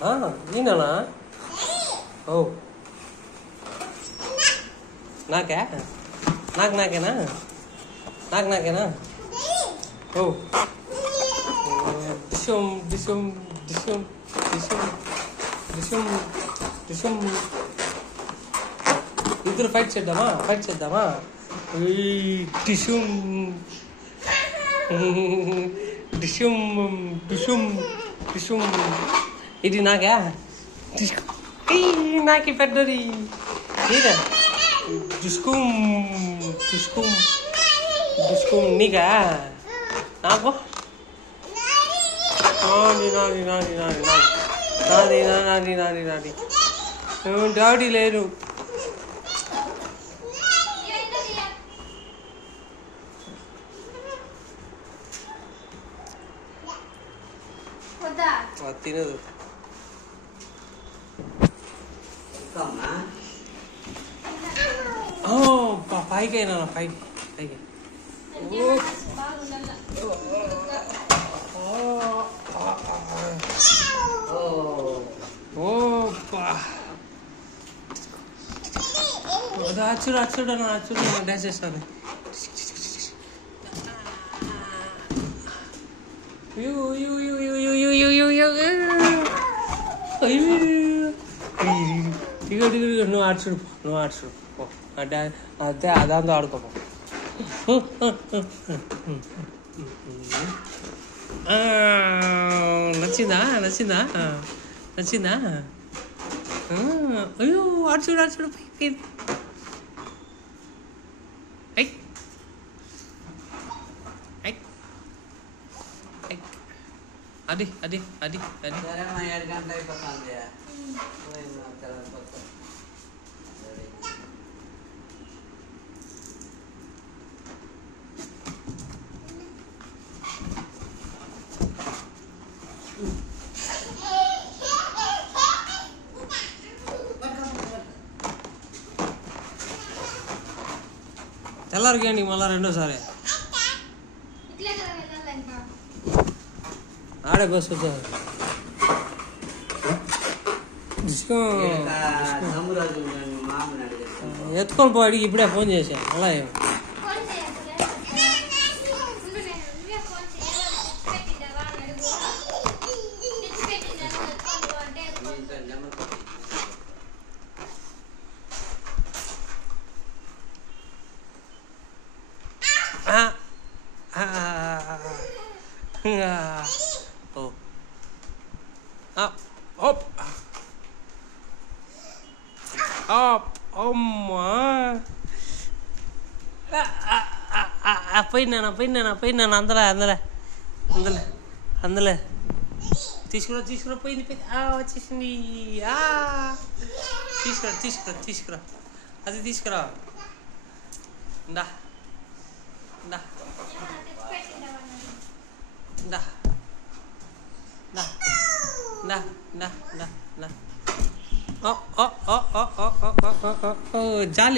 నేనా ఓ నాకా నాకేనా నాకేనా ఓ డిషం డిషం డిషం డిషం డిషం డిషం ఇద్దరు ఫైట్ చేద్దామా డిషం డిషం డిషం డిషం ఇది నాకా నాకి పెద్దది నీదా డిస్కుం డిస్కుం డిస్కుం నీకా నాకు నాది డాడీ లేరు తినదు పైకి అయినా పైకి అచ్చుడు డాన్స్ చేస్తాను నువ్వు ఆడుచుడు అదే అదాంతో ఆడుకోపో నచ్చిందా అయ్యో ఆడుచుడు అది తెల్లారికండి మళ్ళా రెండోసారి ఆడే బస్సు ఎత్తుకొని పో అడిగి ఇప్పుడే ఫోన్ చేశా అలా ఏమో పోయినా అందులో తీసుకురా పోయింది వచ్చేసింది తీసుకురా అది తీసుకురా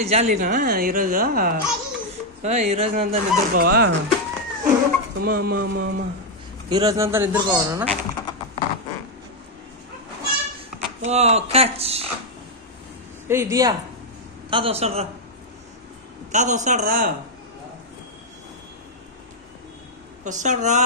జాలీనా ఈరోజు అంతా నిద్రపోవా అమ్మా ఈరోజంతా నిద్రపోవాలన్నా ఓ క్యాచ్ ఏ డియా తాత వస్తాడు రా